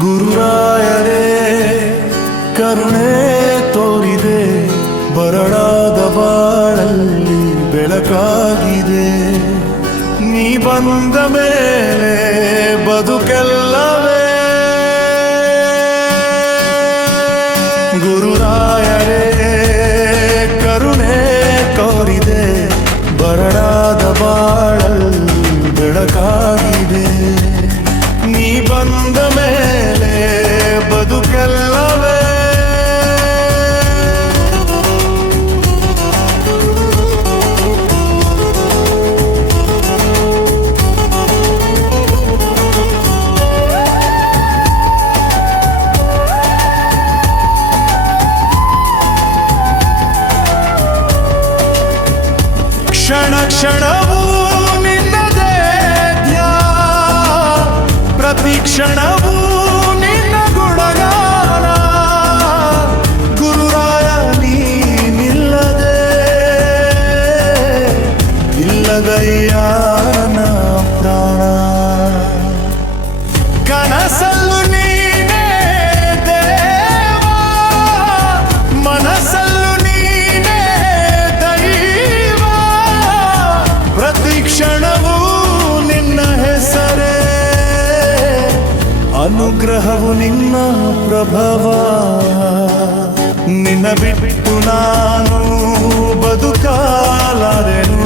ಗುರುರಾಯರೇ ಕರುಣೆ ತೋರಿದೆ ಬರಡಾದ ಬಾಳಲ್ಲಿ ಬೆಳಕಾಗಿದೆ. ನೀ ಬಂದ ಮೇಲೆ ಕ್ಷಣ ಕ್ಷಣವೂ ನಿನ್ನದೇ ಧ್ಯಾನ. ಪ್ರತಿ ಕ್ಷಣವೂ ನಿನ್ನ ಗುಣಗಾನ. ಗುರುರಾಯ ನೀನಿಲ್ಲದೆ ಇಲ್ಲದಯ್ಯಾನ ಪ್ರಾಣ. ಕನಸಲ್ಲು ನೀನೇ ಅನುಗ್ರಹವು ನಿನ್ನ ಪ್ರಭವ. ನಿನ್ನ ಬಿಟ್ಟು ನಾನು ಬದುಕಾಲಾರೆನು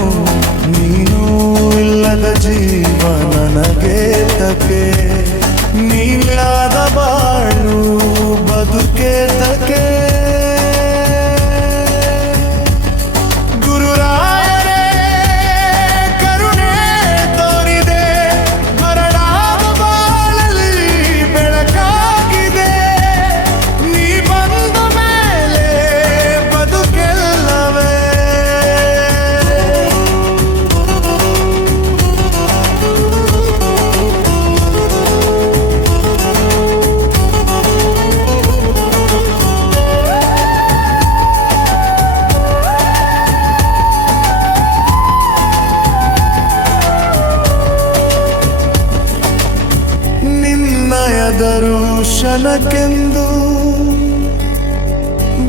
ನಿನ್ನಯ ದರುಶನಕ್ಕೆಂದು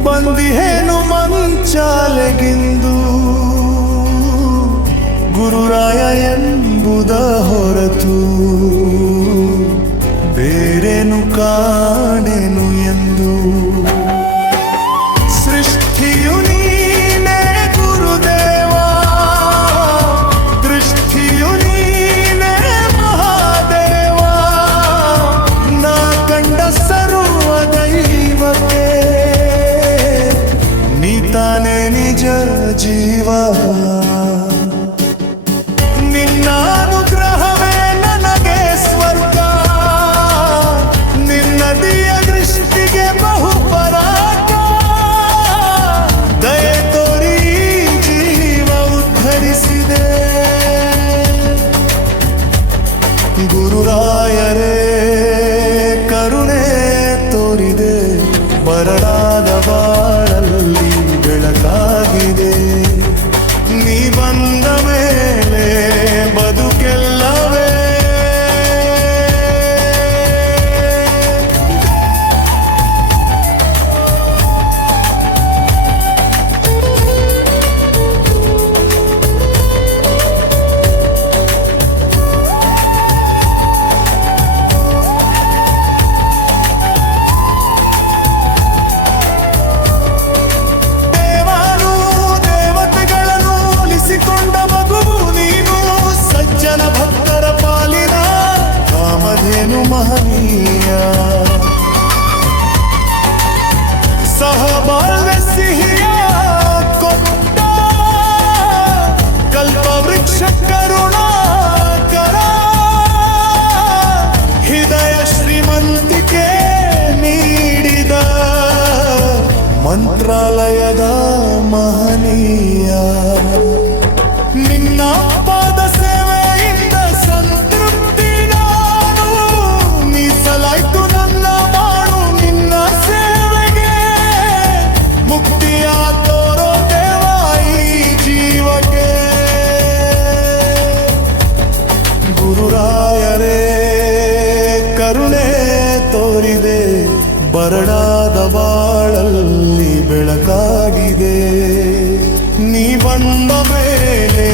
ಬಂದಿಹೇನು ಮಂಚಾಲೆಗೆಂದು ಗುರುರಾಯ ಎಂಬುದ ಹೊರತು ಬೇರೆನು ಕಾಣೆನು? ನಿಜ ಜೀವ ಮಂತ್ರಾಲಯದ ಮಹನೀಯ. ನಿನ್ನ ಪಾದ ಸೇವೆಯಿಂದ ಸಂತೃಪ್ತಿ ನಾನು. ಮೀಸಲಾಯ್ತು ನನ್ನ ಬಾಳು ನಿನ್ನ ಸೇವೆಗೆ. ಮುಕ್ತಿಯ ತೋರೋ ದೇವಾಯಿ ಜೀವಕ್ಕೆ. ಗುರುರಾಯರೇ, ಕರುಣೆ ತೋರಿದೆ ಬರಡ ನೀ ಬಂದ ಮೇಲೆ